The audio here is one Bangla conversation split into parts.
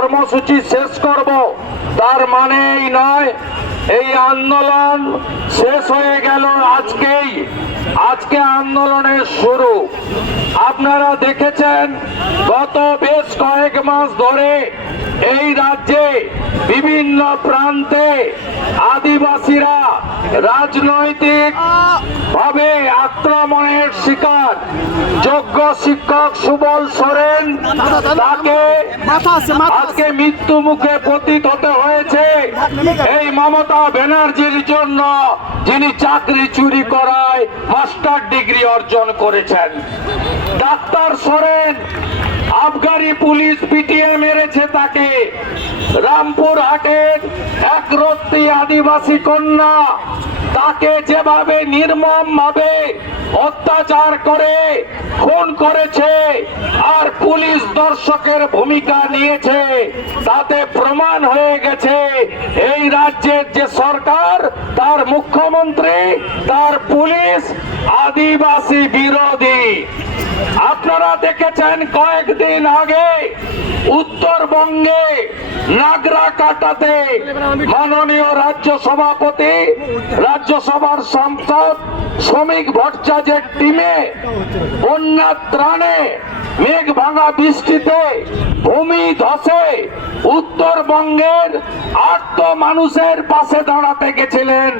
কর্মসূচি শেষ করব। তার মানে এই নয়, এই আন্দোলন শেষ হয়ে গেল আজকেই। আজকে আন্দোলনের শুরু। আপনারা দেখেছেন, গত বেশ কয়েক মাস ধরে এই রাজ্যে বিভিন্ন প্রান্তে আদিবাসীরা রাজনৈতিক ভাবে আক্রমণের শিকার। যোগ্য শিক্ষক সুবল সোরেন তাকে আজকে মৃত্যু মুখে পতিত হতে হয়েছে। এই মমতা ব্যানার্জির জন্য যিনি চাকরি চুরি করায় মাস্টার ডিগ্রি অর্জন করেছেন। ডাক্তার সোরেন আবগারি পুলিশ পিটিয়ে মেরেছে তাকে। রামপুর হাটের এক রত্তি আদিবাসী কন্যা তাকে যেভাবে নির্মম ভাবে অত্যাচার করে, খুন করেছে আর পুলিশ দর্শকের ভূমিকা নিয়েছে, তাতে প্রমাণ হয়ে গেছে রাজ্যের যে সরকার, তার মুখ্যমন্ত্রী, তার পুলিশ, আদিবাসী বিরোধী। আপনারা দেখেছেন কয়েকদিন আগে উত্তরবঙ্গে নাগরা কাটাতে মাননীয় রাজ্য সভাপতি, রাজ্যসভার সাংসদ শ্রমিক ভট্টাচার্যের টিমে বন্যা ত্রাণে মেঘ ভাঙা বৃষ্টিতে ভূমি ধসে উত্তরবঙ্গের আর্ত মানুষের পাশে দাঁড়াতে গেছিলেন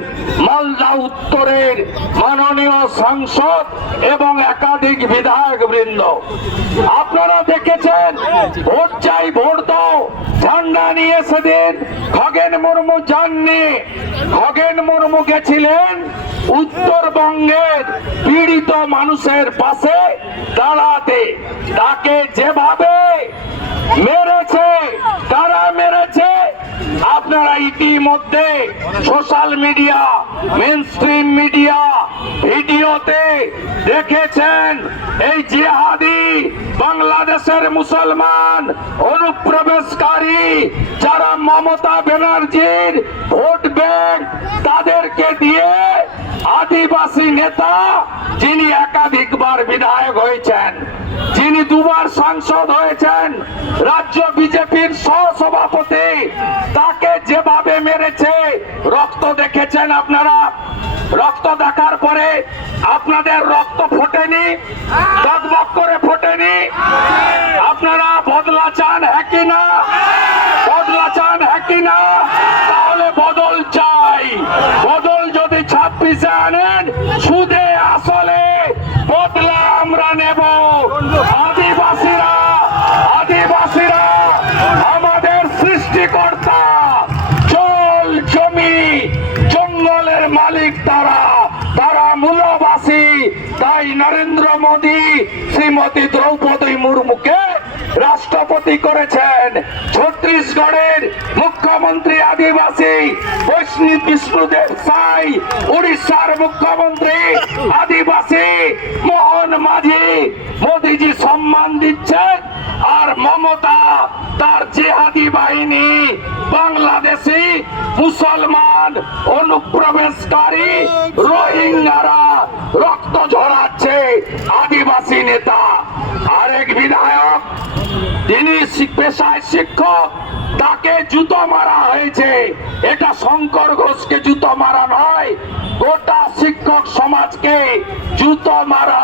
মালদা উত্তরের মাননীয় সাংসদ এবং একাধিক বিধায়ক বৃন্দ। আপনারা দেখেছেন, ভোট চাই, ভোট দাও, ঝান্ডা নিয়ে সেদিন খগেন মুর্মু যাননি। খগেন মুর্মু গেছিলেন উত্তরবঙ্গের পীড়িত মানুষের পাশে দাঁড়াতে। তাকে যেভাবে মেরেছে কারা মেরেছে আপনারা ইতিমধ্যে social media mainstream media ভিডিওতে দেখেছেন এই জিহাদি বাংলাদেশের মুসলমান, অনুপ্রবেশকারী যারা মমতা ব্যানার্জির ভোট ব্যাংক তাদেরকে দিয়ে আদিবাসী নেতা যিনি একাধিকবার বিধায়ক হয়েছেন, যিনি দুবার সাংসদ হয়েছেন, রাজ্য বিজেপির সহসভাপতি দেখেছেন আপনারা? রক্ত দেখার পরে আপনাদের রক্ত ফোটেনি দগবগ করে ফোটেনি? আপনারা বদলা চান হ্যাঁ না? বদলা চান হ্যাঁ কি না? তাহলে বদল চাই। বদল যদি ছাব্বিশে আনেন, সুদে, আসলে বদলা আমরা নেব। আদিবাসীরা আদিবাসীরা আমাদের সৃষ্টিকর্তা জল জমি। মালিক তারা তারা মূলবাসী। তাই নরেন্দ্র মোদী, শ্রীমতী দ্রৌপদী মুর্মুকে রাষ্ট্রপতি করেছেন। ছত্তিশগড়ের মুখ্যমন্ত্রী আদিবাসী বৈষ্ণব বিষ্ণুদেব সাই উড়িষ্যার মুখ্যমন্ত্রী আদিবাসী মোহন মাঝি। মোদিজি সম্মান দিচ্ছেন, আর মমতা তার জেহাদি বাহিনী, বাংলাদেশি, মুসলমান, অনুপ্রবেশকারী, রোহিঙ্গারা রক্ত ঝরাচ্ছে আদিবাসী নেতা। আরেক বিধায়ক, তিনি পেশায় শিক্ষক, তাকে জুতো মারা হয়েছে। এটা শঙ্কর ঘোষকে জুতো মারা নয়, গোটা শিক্ষক সমাজকে জুতো মারা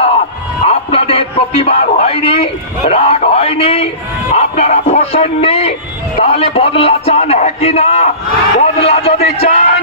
আপনাদের প্রতিবাদ হয়নি, রাগ হয়নি, আপনারা ফসেননি তাহলে বদলা চান হ্যাঁ কিনা বদলা যদি চান